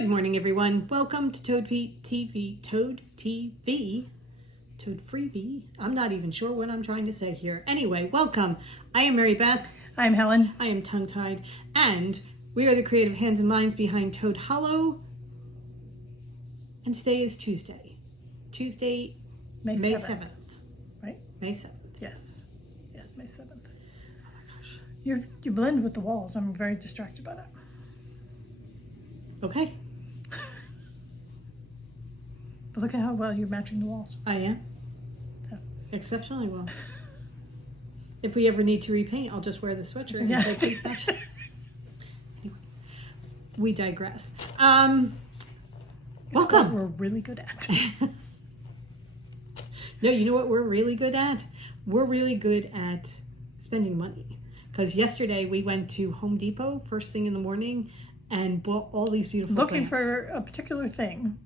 Good morning, everyone. Welcome to Toad TV, Toad Freebie. I'm not even sure what I'm trying to say here. Anyway, welcome. I am Mary Beth. I'm Helen. I am tongue-tied. And we are the creative hands and minds behind Toad Hollow. And today is Tuesday. Tuesday, May 7th. Right? May 7th. Yes. Yes, May 7th. Oh my gosh. You blend with the walls. I'm very distracted by that. Okay. But look at how well you're matching the walls. I am. So. Exceptionally well. If we ever need to repaint, I'll just wear the sweatshirt and take these back. Anyway, we digress. Welcome. What we're really good at. No, you know what we're really good at? We're really good at spending money. Because yesterday we went to Home Depot first thing in the morning and bought all these beautiful Looking plants. for a particular thing.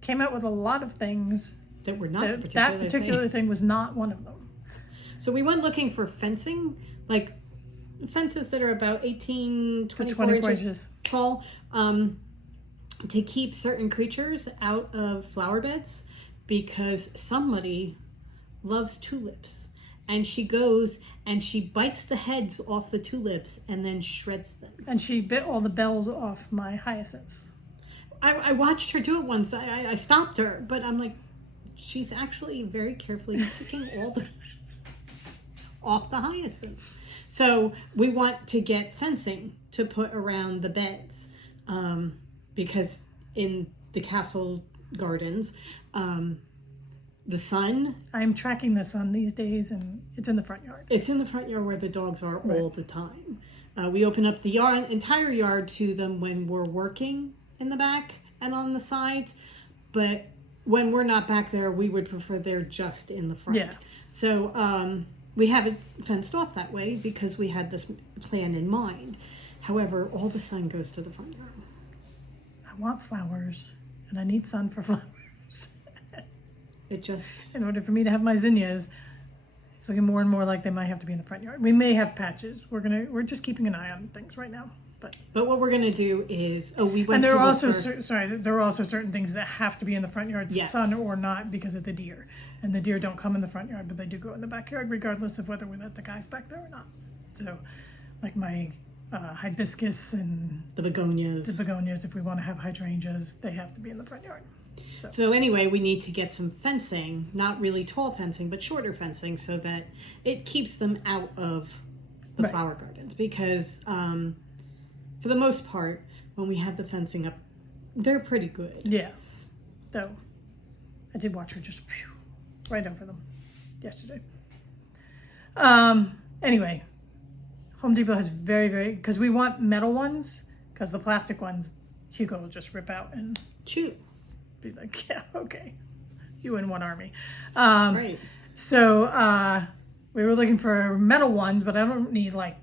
Came out with a lot of things. That were not That particular thing was not one of them. So we went looking for fencing, like fences that are about 18, 24 inches tall, to keep certain creatures out of flower beds, because somebody loves tulips. And she goes and she bites the heads off the tulips and then shreds them. And she bit all the bells off my hyacinths. I watched her do it once. I stopped her, but I'm like, she's actually very carefully picking all the off the hyacinths. So we want to get fencing to put around the beds, because in the castle gardens, the sun. I'm tracking the sun these days, and it's in the front yard. It's in the front yard where the dogs are all the time. We open up the entire yard to them when we're working in the back and on the sides, but when we're not back there, we would prefer they're just in the front. Yeah. So we have it fenced off that way because we had this plan in mind. However, all the sun goes to the front yard. I want flowers, and I need sun for flowers. It just... In order for me to have my zinnias, it's looking more and more like they might have to be in the front yard. We may have patches. We're just keeping an eye on things right now. But what we're gonna do is we went. And there to are also there are also certain things that have to be in the front yard, sun or not, because of the deer. And the deer don't come in the front yard, but they do go in the backyard, regardless of whether we let the guys back there or not. So, like my hibiscus and the begonias. If we want to have hydrangeas, they have to be in the front yard. So anyway, we need to get some fencing, not really tall fencing, but shorter fencing, so that it keeps them out of the flower gardens. Because for the most part, when we have the fencing up, they're pretty good. Yeah. Though, I did watch her just right over them yesterday. Anyway, Home Depot has very, because we want metal ones, because the plastic ones, Hugo will just rip out and chew. Be like, yeah, okay. You in one army. Right. So we were looking for metal ones, but I don't need like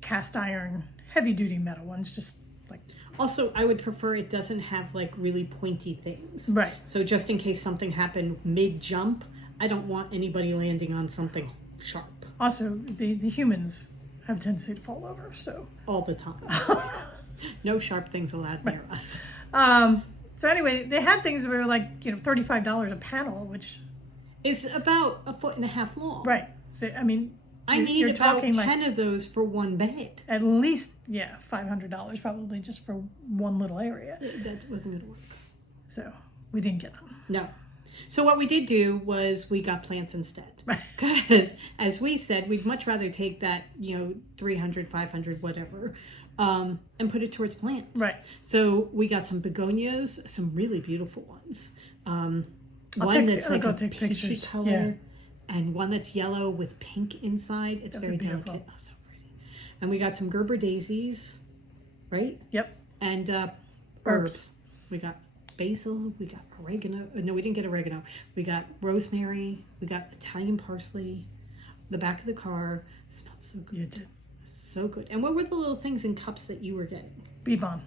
cast iron, heavy duty metal ones, just like. Also, I would prefer it doesn't have like really pointy things. Right. So just in case something happened mid-jump, I don't want anybody landing on something sharp. Also, the humans have a tendency to fall over, so. All the time. No sharp things allowed near us. So anyway, they had things that were like, $35 a panel, which is about 1.5 feet long. Right. So, I mean, I need about 10 of those for one bed. At least, $500 probably just for one little area. That wasn't going to work. So we didn't get them. No. So what we did do was we got plants instead. Because as we said, we'd much rather take that, 300, 500, whatever, and put it towards plants. Right. So we got some begonias, some really beautiful ones. One that's like a peachy color, and one that's yellow with pink inside. It's very delicate. Oh, so pretty. And we got some Gerber daisies, right? Yep. And herbs. We got basil. We got oregano. No, we didn't get oregano. We got rosemary. We got Italian parsley. The back of the car smelled so good. You did. So good. And what were the little things in cups that you were getting? Bee balm.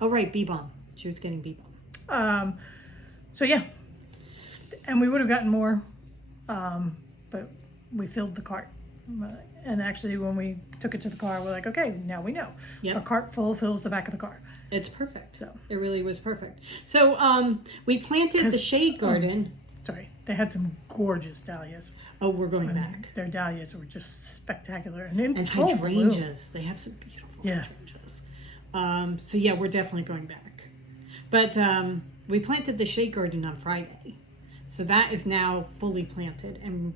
Oh, right. Bee balm. She was getting bee balm. So yeah. And we would have gotten more, but we filled the cart And actually, when we took it to the car, we're like, okay, now we know. Yep. A cart full fills the back of the car. It's perfect. So it really was perfect. So we planted the shade garden. Sorry, they had some gorgeous dahlias. Oh, we're going back. Their dahlias were just spectacular. And hydrangeas. They have some beautiful hydrangeas. So yeah, we're definitely going back. But we planted the shade garden on Friday. So that is now fully planted, and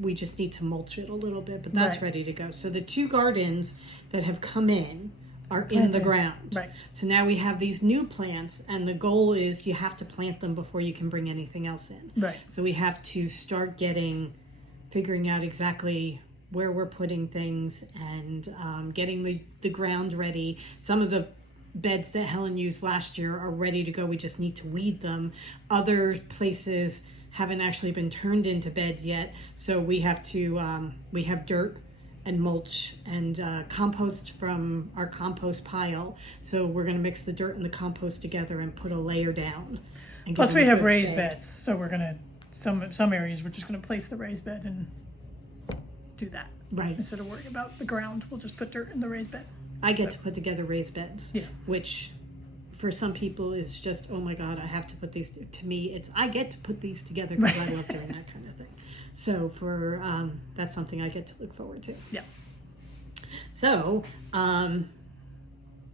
we just need to mulch it a little bit, but that's ready to go. So the 2 gardens that have come in are in the ground. Right. So now we have these new plants, and the goal is you have to plant them before you can bring anything else in. Right. So we have to start figuring out exactly where we're putting things, and getting the ground ready. Some of the beds that Helen used last year are ready to go. We just need to weed them. Other places haven't actually been turned into beds yet, so we have to we have dirt and mulch and compost from our compost pile. So we're going to mix the dirt and the compost together and put a layer down. And Plus we have raised beds, so we're going to some areas we're just going to place the raised bed and do that. Right. Instead of worrying about the ground, we'll just put dirt in the raised bed. I get to put together raised beds, which for some people is just, oh my God, I have to put these. To me, it's I get to put these together because I love doing that kind of thing. So for that's something I get to look forward to. Yeah. So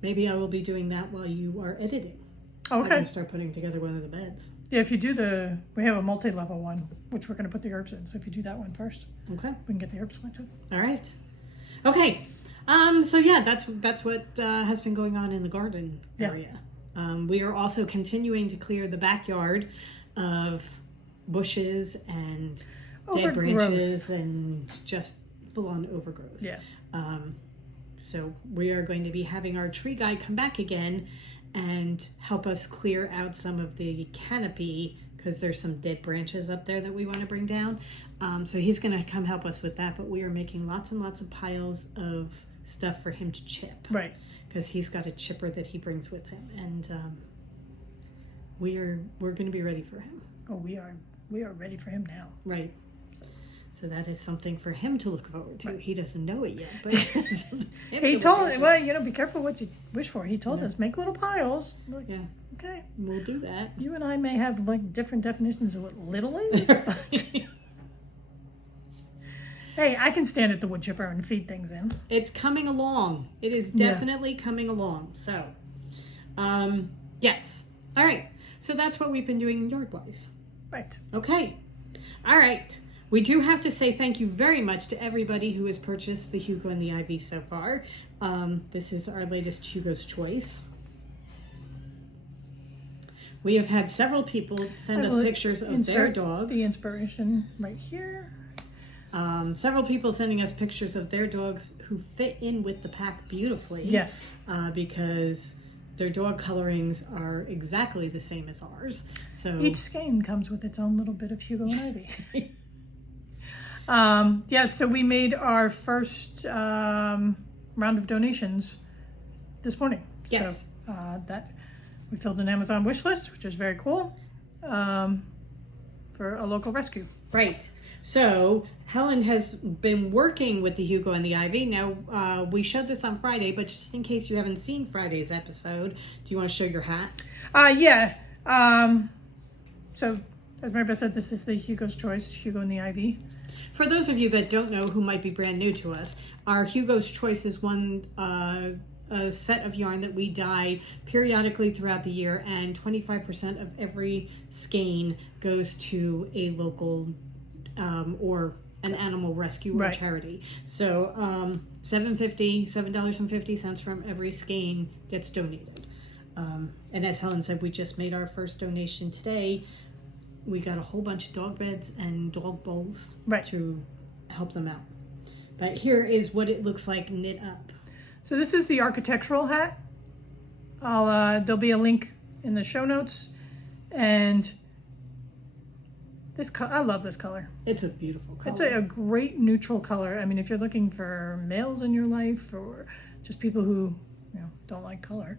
maybe I will be doing that while you are editing. Okay. I can start putting together one of the beds. Yeah, if you do we have a multi-level one, which we're going to put the herbs in. So if you do that one first, okay, we can get the herbs planted. All right. Okay. So yeah, that's what has been going on in the garden area. We are also continuing to clear the backyard of bushes and dead branches and just full-on overgrowth. Yeah. So we are going to be having our tree guy come back again and help us clear out some of the canopy, because there's some dead branches up there that we want to bring down. So he's going to come help us with that, but we are making lots and lots of piles of stuff for him to chip. Right. Because he's got a chipper that he brings with him, and we're going to be ready for him. Oh, we are ready for him now. Right. So that is something for him to look forward to. Right. He doesn't know it yet, but he told well, be careful what you wish for. He told us make little piles. Like, yeah. Okay. We'll do that. You and I may have like different definitions of what little is. Hey, I can stand at the wood chipper and feed things in. It's coming along. It is definitely coming along. So, yes. All right. So that's what we've been doing yard-wise. Right. Okay. All right. We do have to say thank you very much to everybody who has purchased the Hugo and the Ivy so far. This is our latest Hugo's Choice. We have had several people send us pictures of their dogs. The inspiration right here. Several people sending us pictures of their dogs who fit in with the pack beautifully. Yes. Because their dog colorings are exactly the same as ours. So each skein comes with its own little bit of Hugo and Ivy. So we made our first round of donations this morning. Yes. So that we filled an Amazon wish list, which is very cool, for a local rescue. Right. So Helen has been working with the Hugo and the Ivy. Now, we showed this on Friday, but just in case you haven't seen Friday's episode, do you want to show your hat? Yeah. So, as Maribeth said, this is the Hugo's Choice, Hugo and the Ivy. For those of you that don't know, who might be brand new to us, our Hugo's Choice is one a set of yarn that we dye periodically throughout the year, and 25% of every skein goes to a local or an animal rescue or charity. So $7.50 from every skein gets donated. And as Helen said, we just made our first donation today. We got a whole bunch of dog beds and dog bowls to help them out. But here is what it looks like knit up. So this is the architectural hat. There'll be a link in the show notes, and I love this color. It's a beautiful color. It's a great neutral color. I mean, if you're looking for males in your life or just people who don't like color,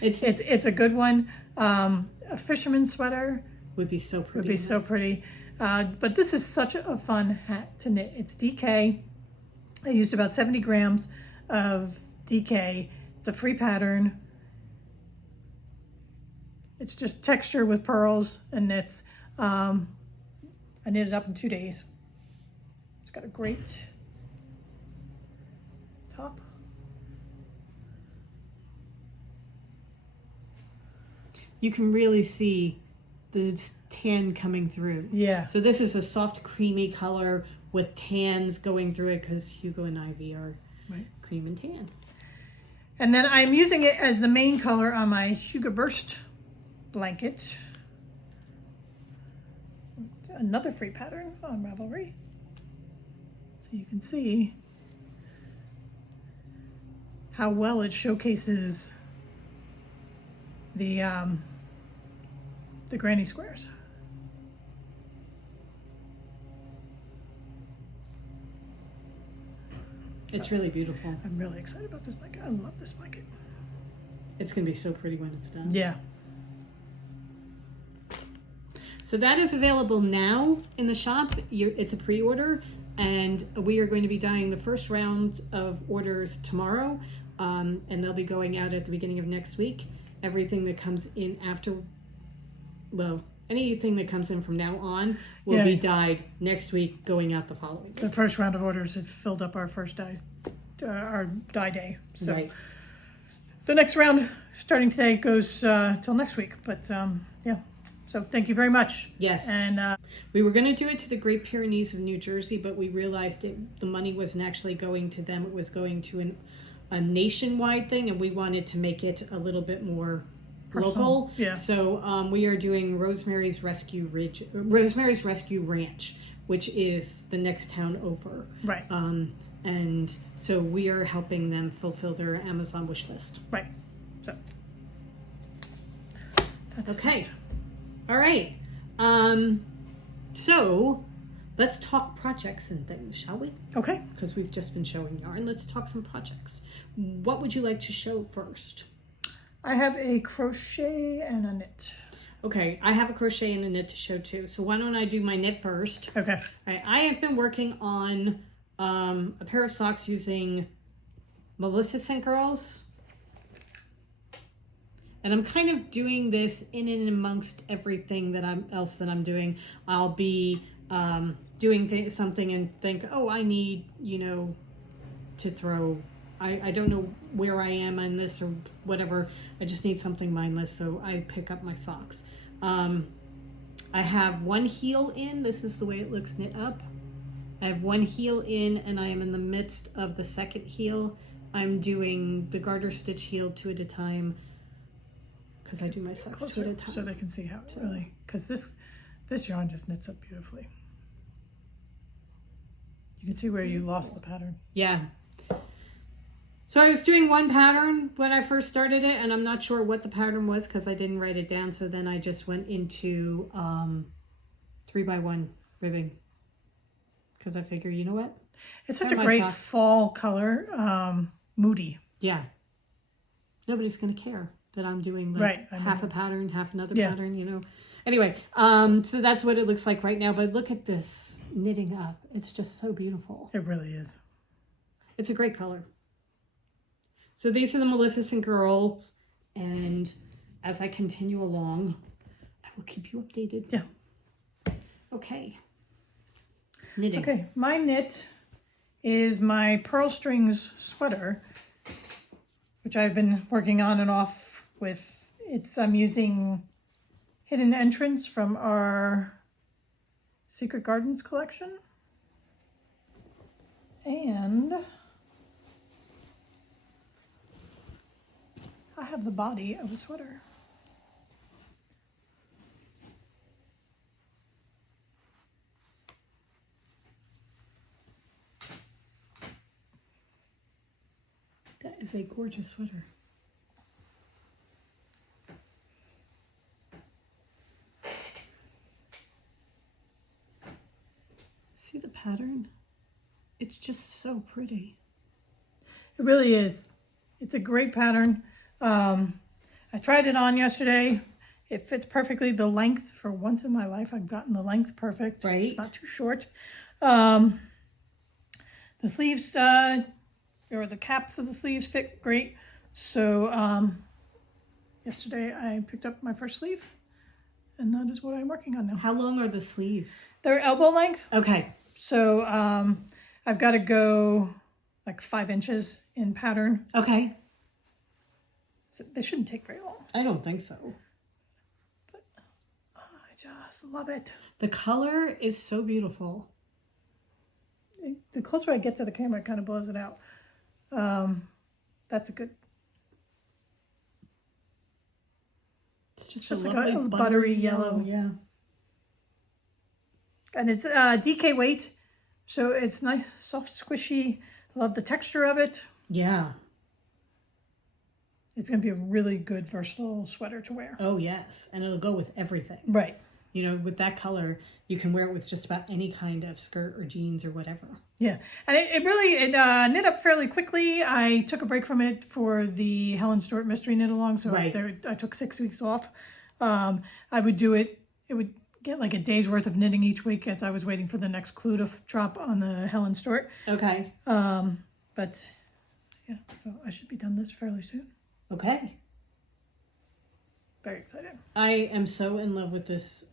it's a good one. A fisherman's sweater would be so pretty. But this is such a fun hat to knit. It's DK. I used about 70 grams of DK. It's a free pattern. It's just texture with pearls and knits. I knit it up in 2 days. It's got a great top. You can really see the tan coming through. Yeah. So this is a soft creamy color with tans going through it because Hugo and Ivy are cream and tan. And then I'm using it as the main color on my Hugo Burst blanket. Another free pattern on Ravelry. So you can see how well it showcases the granny squares. It's really beautiful. I'm really excited about this blanket. I love this blanket. It's going to be so pretty when it's done. Yeah. So that is available now in the shop. It's a pre-order, and we are going to be dyeing the first round of orders tomorrow, and they'll be going out at the beginning of next week. Everything that comes in after, well, anything that comes in from now on will be dyed next week, going out the following week. The first round of orders have filled up our first our dye day. So the next round, starting today, goes till next week. But yeah, so thank you very much. Yes. And we were going to do it to the Great Pyrenees of New Jersey, but we realized the money wasn't actually going to them. It was going to a nationwide thing, and we wanted to make it a little bit more local. Yeah. So we are doing Rosemary's Rescue Ranch, which is the next town over. Right. And so we are helping them fulfill their Amazon wish list. Right. So that's okay. It. All right. So let's talk projects and things, shall we? Okay. Because we've just been showing yarn. Let's talk some projects. What would you like to show first? I have a crochet and a knit. Okay, I have a crochet and a knit to show too. So why don't I do my knit first? Okay. I have been working on a pair of socks using Maleficent Girls. And I'm kind of doing this in and amongst everything that I'm doing. I'll be doing something and think, oh, I need, to throw. I don't know where I am on this or whatever. I just need something mindless, so I pick up my socks. I have one heel in. This is the way it looks knit up. I have one heel in, and I am in the midst of the second heel. I'm doing the garter stitch heel 2 at a time because I do my socks 2 at a time. So they can see how it really, because this yarn just knits up beautifully. You can see where you lost the pattern. Yeah. So I was doing one pattern when I first started it, and I'm not sure what the pattern was because I didn't write it down. So then I just went into 3x1 ribbing because I figure, you know what? It's such a great fall color, moody. Yeah. Nobody's going to care that I'm doing like half a pattern, half another pattern, Anyway, so that's what it looks like right now. But look at this knitting up. It's just so beautiful. It really is. It's a great color. So these are the Maleficent Girls, and as I continue along, I will keep you updated. Yeah. Okay. Knitting. Okay, my knit is my Pearl Strings sweater, which I've been working on and off with. I'm using Hidden Entrance from our Secret Gardens collection. And I have the body of a sweater. That is a gorgeous sweater. See the pattern? It's just so pretty. It really is. It's a great pattern. I tried it on yesterday. It fits perfectly. The length, for once in my life, I've gotten the length perfect. Right. It's not too short. The sleeves, or the caps of the sleeves fit great. So yesterday I picked up my first sleeve, and that is what I'm working on now. How long are the sleeves? They're elbow length. Okay. So I've got to go like 5 inches in pattern. Okay. So they shouldn't take very long. I don't think so. But I just love it. The color is so beautiful. The closer I get to the camera, it kind of blows it out. That's a good. It's just Just a like lovely a buttery buttery yellow. Yeah. And it's DK weight, so it's nice, soft, squishy. I love the texture of it. Yeah. It's going to be a really good, versatile sweater to wear. Oh, yes. And it'll go with everything. Right. You know, with that color, you can wear it with just about any kind of skirt or jeans or whatever. Yeah. And it really knit up fairly quickly. I took a break from it for the Helen Stewart Mystery Knit Along, so Right. I took 6 weeks off. I would do it. It would get like a day's worth of knitting each week as I was waiting for the next clue to drop on the Helen Stewart. Okay. But yeah, so I should be done this fairly soon. Okay. Very excited. I am so in love with this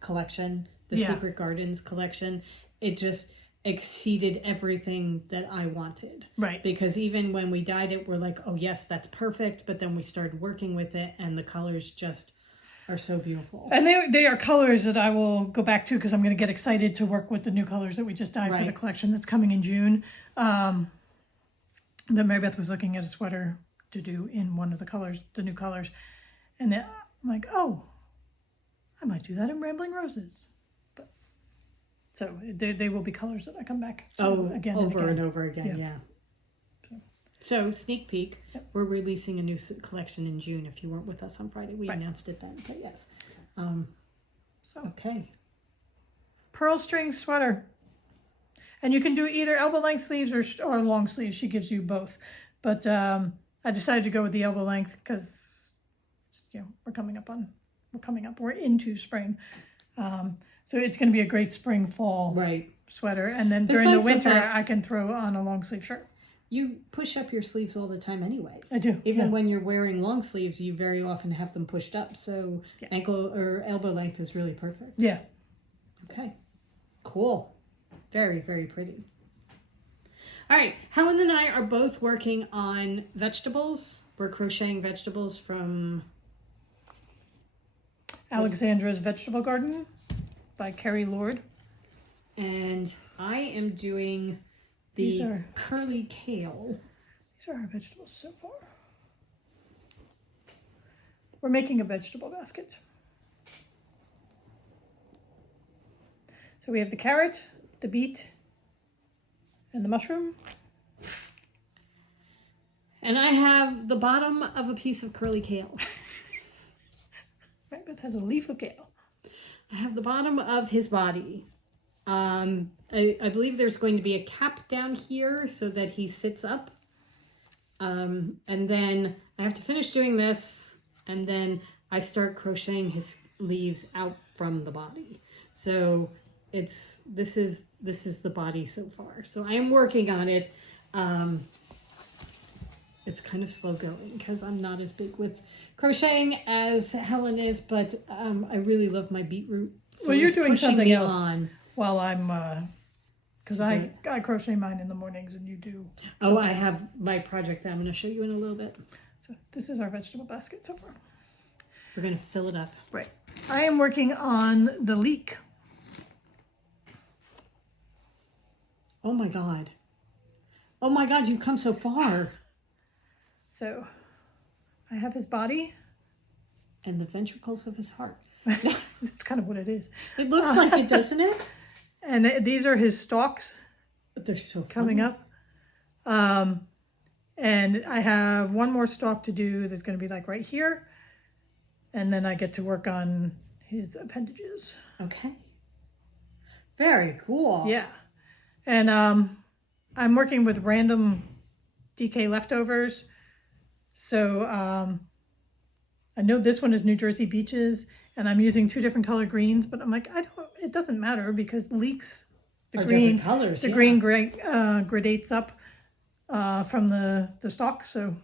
collection, the Yeah. Secret Gardens collection. It just exceeded everything that I wanted. Right. Because even when we dyed it, we're like, oh yes, that's perfect. But then we started working with it and the colors just are so beautiful. And they are colors that I will go back to because I'm going to get excited to work with the new colors that we just dyed for the Right. collection that's coming in June. Then Mary Beth was looking at a sweater to do in one of the colors, the new colors. And then I'm like, oh, I might do that in Rambling Roses. But so they will be colors that I come back to again over and over again, yeah. So sneak peek, Yep. we're releasing a new collection in June. If you weren't with us on Friday, we Right. announced it then. But yes, So okay, pearl string sweater, and you can do either elbow length sleeves or long sleeves. She gives you both, but I decided to go with the elbow length because we're into spring, so it's going to be a great spring fall right. sweater. And then during the Besides the winter, fact- I can throw on a long sleeve shirt. You push up your sleeves all the time anyway. I do, Even yeah. when you're wearing long sleeves, you very often have them pushed up. So Yeah. ankle or elbow length is really perfect. Yeah. Okay, cool. Very, very pretty. All right, Helen and I are both working on vegetables. We're crocheting vegetables from Alexandra's Vegetable Garden by Carrie Lord. and I am doing These the are- curly kale. These are our vegetables so far. We're making a vegetable basket. So we have the carrot, the beet, and the mushroom. And I have the bottom of a piece of curly kale. Right, but it has a leaf of kale. I have the bottom of his body. I believe there's going to be a cap down here so that he sits up. And then I have to finish doing this, and then I start crocheting his leaves out from the body. So this is the body so far. So I am working on it. It's kind of slow going because I'm not as big with crocheting as Helen is, but I really love my beetroot. So Well, you're it's doing pushing something me else on. while I'm, because I crochet mine in the mornings and you do. Oh, I have my project that I'm going to show you in a little bit. So this is our vegetable basket so far. We're going to fill it up. Right. I am working on the leek. Oh my God. Oh my God, you've come so far. So I have his body. And the ventricles of his heart. That's kind of what it is. It looks like it, doesn't it? And these are his stalks But they're so coming funny. up. And I have one more stalk to do that's going to be like right here. And then I get to work on his appendages. Okay. Very cool. Yeah. And I'm working with random DK leftovers. So I know this one is New Jersey Beaches, and I'm using 2 different color greens, but I'm like, it doesn't matter because leeks, the green colors, the green gradates up from the stalk. So,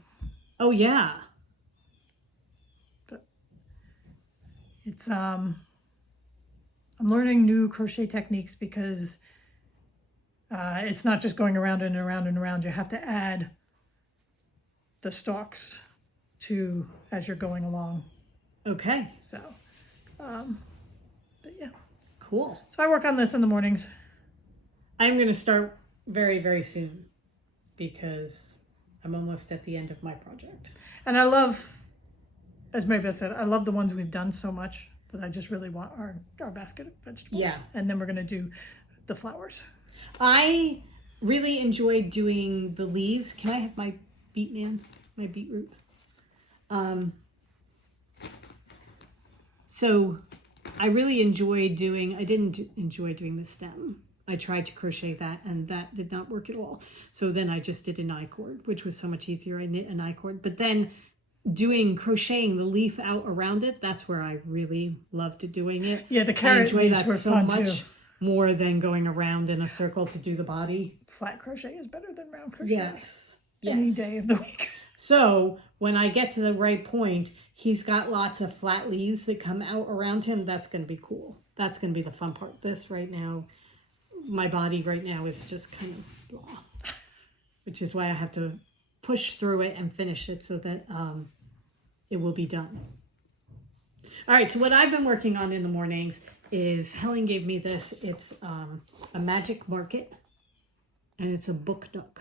oh yeah, but it's I'm learning new crochet techniques because it's not just going around and around and around. You have to add the stalks to as you're going along. okay, So, but yeah. cool. So I work on this in the mornings. I'm going to start very, very soon because I'm almost at the end of my project. And I love, as Mary said, I love the ones we've done so much that I just really want our basket of vegetables. Yeah. And then we're going to do the flowers. I really enjoyed doing the leaves. Can I have my my beetroot? So I really enjoyed doing, I didn't enjoy doing the stem. I tried to crochet that and that did not work at all. So then I just did an I-cord, which was so much easier. I knit an I-cord, but then crocheting the leaf out around it, that's where I really loved doing it. Yeah, the carrot I enjoy leaves that were so fun much too. more than going around in a circle to do the body. Flat crochet is better than round crochet. Yes. Any day of the week. So when I get to the right point, he's got lots of flat leaves that come out around him. That's going to be cool. That's going to be the fun part. This right now, my body right now is just kind of blah, which is why I have to push through it and finish it so that it will be done. All right, so what I've been working on in the mornings is Helen gave me this. It's a magic market, and it's a book nook.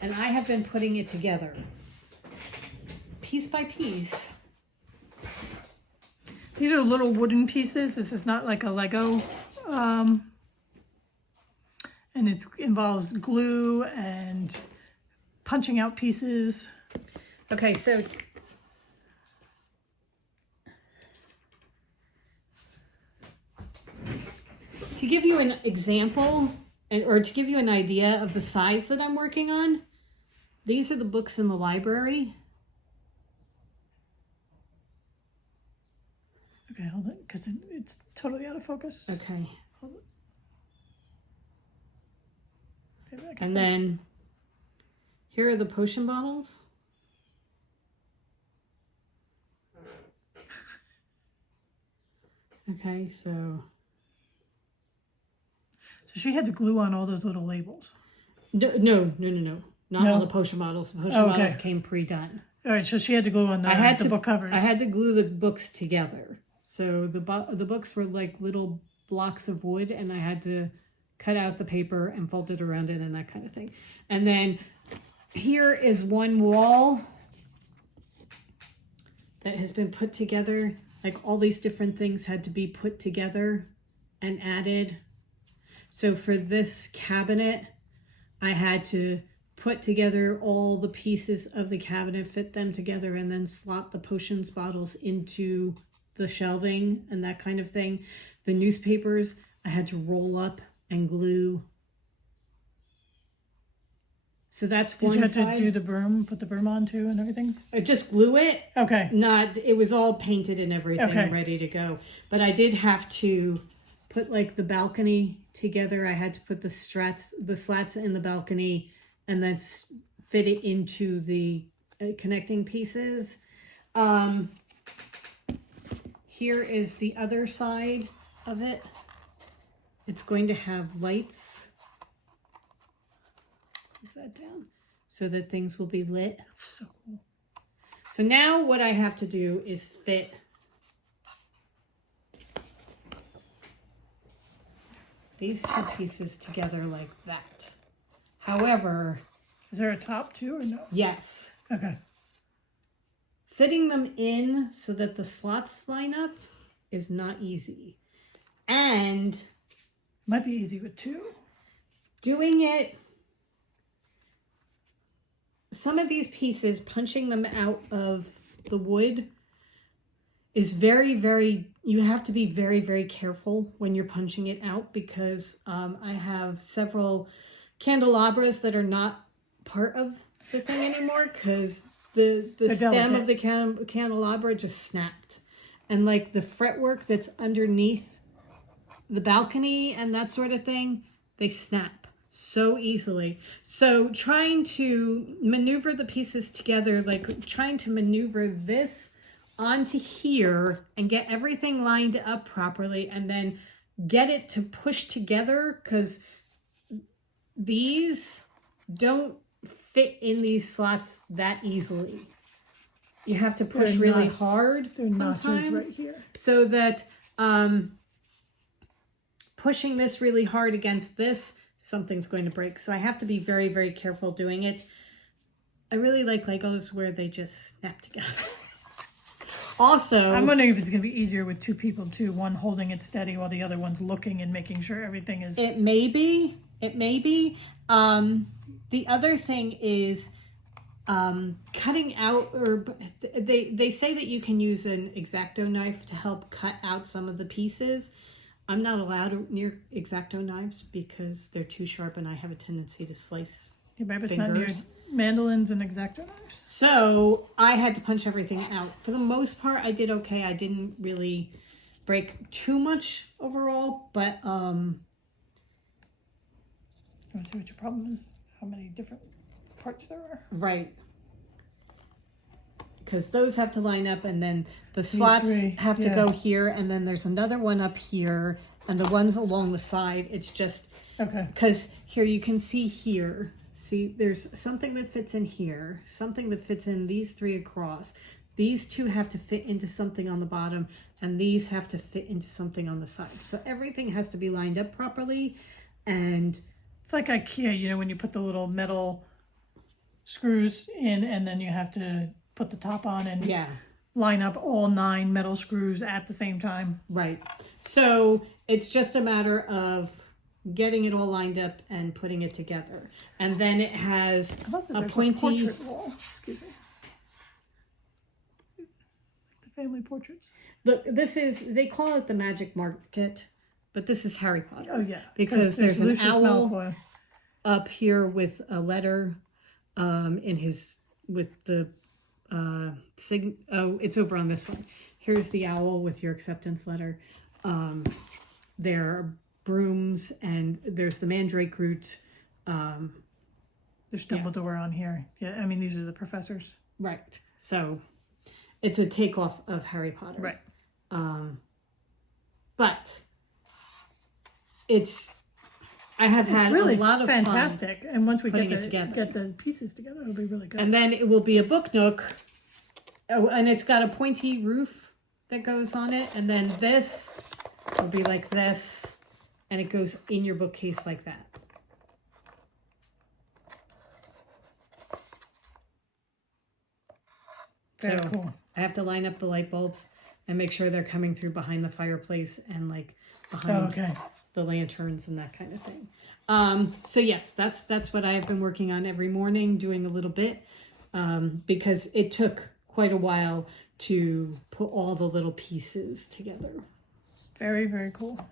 And I have been putting it together piece by piece. These are little wooden pieces. This is not like a Lego. And it involves glue and punching out pieces. Okay, so to give you an example, or to give you an idea of the size that I'm working on, these are the books in the library. Okay, hold it, because it's totally out of focus. Okay. Hold it. And then here are the potion bottles. Okay, so she had to glue on all those little labels. No. Not all the potion bottles. The potion bottles came pre-done. All right, so she had to glue on the book covers. I had to glue the books together. So the books were like little blocks of wood, and I had to cut out the paper and fold it around it and that kind of thing. And then here is one wall that has been put together. Like all these different things had to be put together and added. So for this cabinet, I had to put together all the pieces of the cabinet, fit them together, and then slot the potions bottles into the shelving and that kind of thing. The newspapers, I had to roll up and glue. So that's one side. Did you have to do the broom, put the broom on too and everything? I just glue it. Okay. It was all painted and everything and ready to go. But I did have to put like the balcony together. I had to put the slats in the balcony and then fit it into the connecting pieces. Here is the other side of it. It's going to have lights. Is that down? So that things will be lit. That's so cool. So now what I have to do is fit these two pieces together like that. However, is there a top too or no? Yes. Okay. Fitting them in so that the slots line up is not easy. And might be easy with two. Doing it, some of these pieces, punching them out of the wood is very, very, you have to be very, very careful when you're punching it out because I have several candelabras that are not part of the thing anymore because the stem delicate. of the candelabra just snapped. And like the fretwork that's underneath the balcony and that sort of thing, they snap so easily. So trying to maneuver the pieces together, like trying to maneuver this onto here and get everything lined up properly and then get it to push together, because these don't fit in these slots that easily. You have to push really hard sometimes, right here. so that pushing this really hard against this, something's going to break. So I have to be very, very careful doing it. I really like Legos where they just snap together. Also, I'm wondering if it's going to be easier with two people too, one holding it steady while the other one's looking and making sure everything is... It may be. The other thing is cutting out, or they say that you can use an X-Acto knife to help cut out some of the pieces. I'm not allowed near X-Acto knives because they're too sharp and I have a tendency to slice It's fingers. not near mandolins and X-Acto knives. So I had to punch everything out. For the most part, I did okay. I didn't really break too much overall, but Let's see what your problem is. How many different parts there are. right. Because those have to line up, and then the slots have to go here, and then there's another one up here, and the ones along the side. It's just Okay. because here you can see here. See, there's something that fits in here, something that fits in these three across. These two have to fit into something on the bottom, and these have to fit into something on the side. So everything has to be lined up properly, and It's like IKEA, you know, when you put the little metal screws in and then you have to put the top on and yeah. line up all 9 metal screws at the same time. Right. So it's just a matter of getting it all lined up and putting it together. And then it has I love that a there's pointy... a portrait wall. Excuse me. Like the family portraits. Look, this is, they call it the Magic Market, but this is Harry Potter. Oh, yeah. Because there's an Lucius owl Malfoy. up here with a letter in his, with the it's over on this one. Here's the owl with your acceptance letter. There are brooms, and there's the Mandrake root. There's Dumbledore on here. Yeah, I mean, these are the professors. Right. So it's a takeoff of Harry Potter. Right. But I have had really a lot of fantastic. fun. And once we putting get it together. the pieces together, it'll be really good. And then it will be a book nook. Oh, and it's got a pointy roof that goes on it. And then this will be like this. And it goes in your bookcase like that. Very So cool. I have to line up the light bulbs and make sure they're coming through behind the fireplace and like behind the lanterns and that kind of thing. So yes, that's what I have been working on every morning, doing a little bit, because it took quite a while to put all the little pieces together. Very, very cool.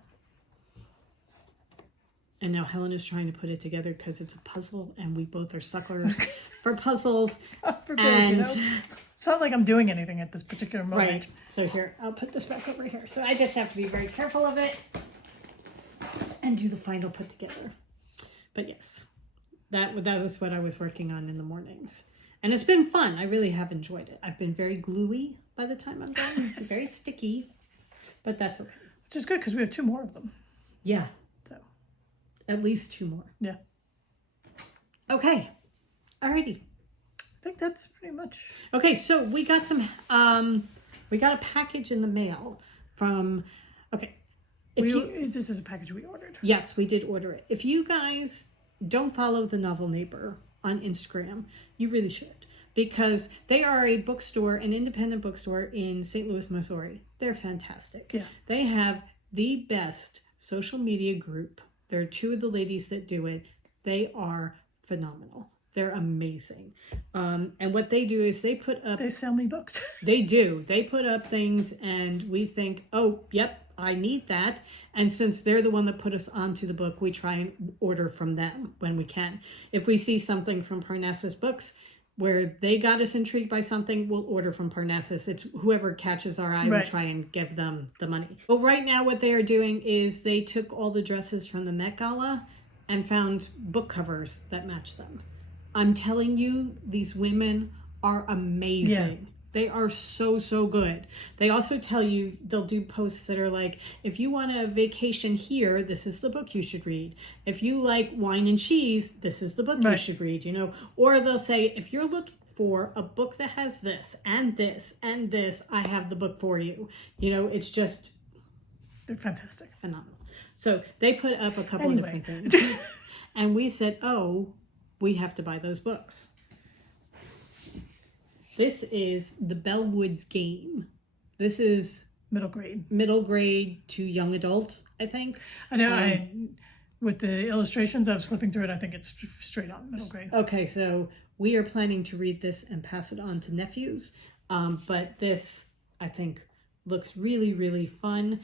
And now Helen is trying to put it together because it's a puzzle, and we both are suckers for puzzles. God forbid, you know? It's not like I'm doing anything at this particular moment. Right. So here, I'll put this back over here. So I just have to be very careful of it and do the final put together. But yes, that was what I was working on in the mornings. And it's been fun. I really have enjoyed it. I've been very gluey by the time I'm done. Very sticky, but that's okay. Which is good because we have 2 more of them. Yeah. So at least 2 more. Yeah. Okay. Alrighty. I think that's pretty much. Okay, so we got some, we got a package in the mail from, okay. This is a package we ordered. Yes, we did order it. If you guys don't follow the Novel Neighbor on Instagram, you really should. Because they are a bookstore, an independent bookstore in St. Louis, Missouri. They're fantastic. Yeah. They have the best social media group. There are 2 of the ladies that do it. They are phenomenal. They're amazing. And what they do is they put up... They sell me books. They do. They put up things and we think, oh, yep, I need that. And since they're the one that put us onto the book, we try and order from them when we can. If we see something from Parnassus Books, where they got us intrigued by something, we'll order from Parnassus. It's whoever catches our eye, we'll try and give them the money. But right now what they are doing is they took all the dresses from the Met Gala and found book covers that match them. I'm telling you, these women are amazing. Yeah. They are so, so good. They also tell you, they'll do posts that are like, if you want a vacation here, this is the book you should read. If you like wine and cheese, this is the book you should read, you know. Or they'll say, if you're looking for a book that has this and this and this, I have the book for you. You know, it's just... They're fantastic. Phenomenal. So they put up a couple of different things. And we said, oh, we have to buy those books. This is the Bellwoods Game. This is middle grade to young adult, I think. I know. With the illustrations, I was flipping through it. I think it's straight on middle grade. Okay, so we are planning to read this and pass it on to nephews. But this, I think, looks really, really fun.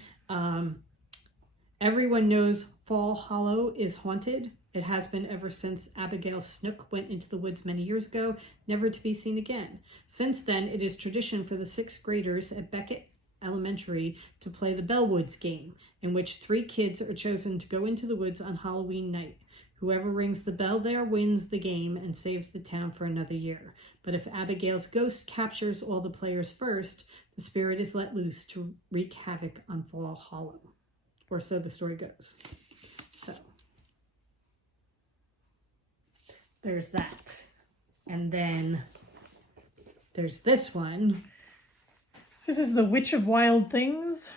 Everyone knows Fall Hollow is haunted. It has been ever since Abigail Snook went into the woods many years ago, never to be seen again. Since then, it is tradition for the 6th graders at Beckett Elementary to play the Bellwoods Game, in which 3 kids are chosen to go into the woods on Halloween night. Whoever rings the bell there wins the game and saves the town for another year. But if Abigail's ghost captures all the players first, the spirit is let loose to wreak havoc on Fall Hollow. Or so the story goes. So... there's that. And then there's this one. This is The Witch of Wild Things.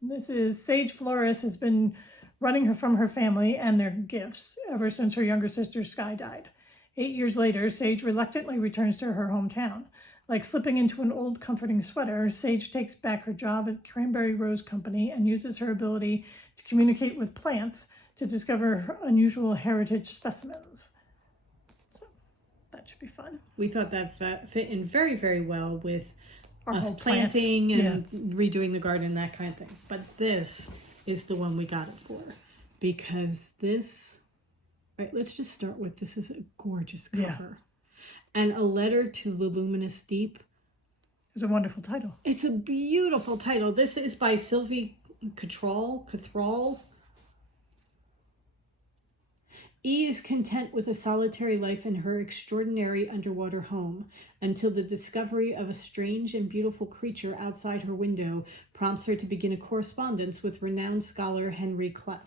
This is Sage Flores has been running her from her family and their gifts ever since her younger sister Sky died. 8 years later, Sage reluctantly returns to her hometown. Like slipping into an old comforting sweater, Sage takes back her job at Cranberry Rose Company and uses her ability to communicate with plants to discover unusual heritage specimens. That should be fun. We thought that fit in very, very well with our us planting and redoing the garden, that kind of thing. But this is the one we got it for. Because this... Right, let's just start with, this is a gorgeous cover. Yeah. And A Letter to the Luminous Deep. It's a wonderful title. It's a beautiful title. This is by Sylvie Cattrall. E is content with a solitary life in her extraordinary underwater home until the discovery of a strange and beautiful creature outside her window prompts her to begin a correspondence with renowned scholar Henry Clough.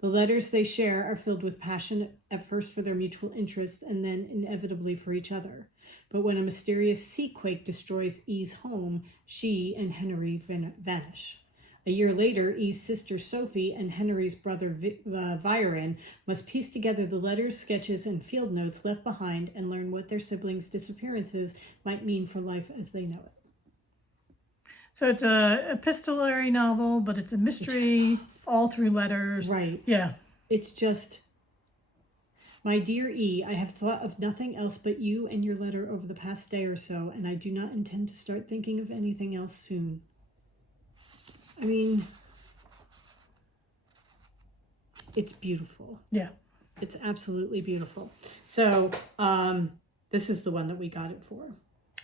The letters they share are filled with passion, at first for their mutual interests and then inevitably for each other. But when a mysterious sea quake destroys E's home, she and Henry vanish. A year later, E's sister Sophie and Henry's brother Viren must piece together the letters, sketches, and field notes left behind and learn what their siblings' disappearances might mean for life as they know it. So it's a epistolary novel, but it's a mystery all through letters. Right. Yeah. It's just, my dear E, I have thought of nothing else but you and your letter over the past day or so, and I do not intend to start thinking of anything else soon. I mean, it's beautiful. Yeah. It's absolutely beautiful. So, this is the one that we got it for.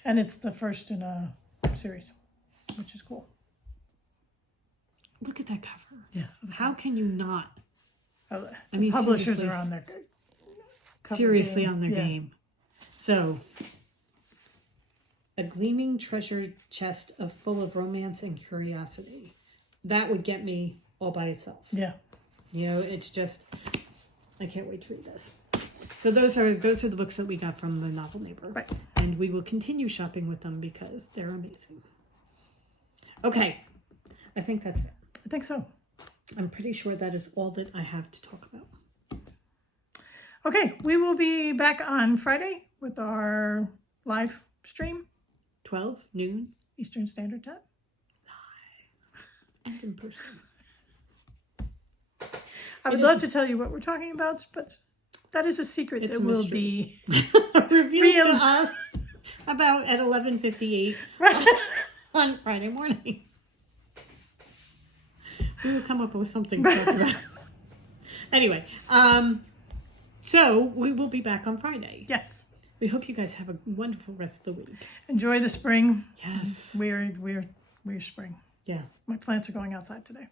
And it's the first in a series, which is cool. Look at that cover. Yeah. How can you not? I mean, publishers seriously, are on their cover seriously game. On their game. So, a gleaming treasure chest full of romance and curiosity. That would get me all by itself. Yeah. You know, it's just, I can't wait to read this. So those are the books that we got from the Novel Neighbor. Right. And we will continue shopping with them because they're amazing. Okay. I think that's it. I think so. I'm pretty sure that is all that I have to talk about. Okay. We will be back on Friday with our live stream. 12 noon. Eastern Standard Time. And in person. I would love to tell you what we're talking about, but that is a secret that will be revealed to us about at 11:58 on Friday morning. We will come up with something to talk about. Anyway, so we will be back on Friday. Yes. We hope you guys have a wonderful rest of the week. Enjoy the spring. Yes. We're spring. Yeah. My plants are going outside today.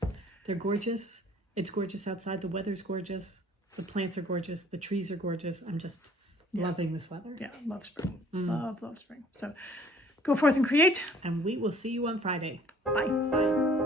They're gorgeous. It's gorgeous outside. The weather's gorgeous. The plants are gorgeous. The trees are gorgeous. I'm just loving this weather. Yeah, love spring. Love spring. So go forth and create. And we will see you on Friday. Bye. Bye.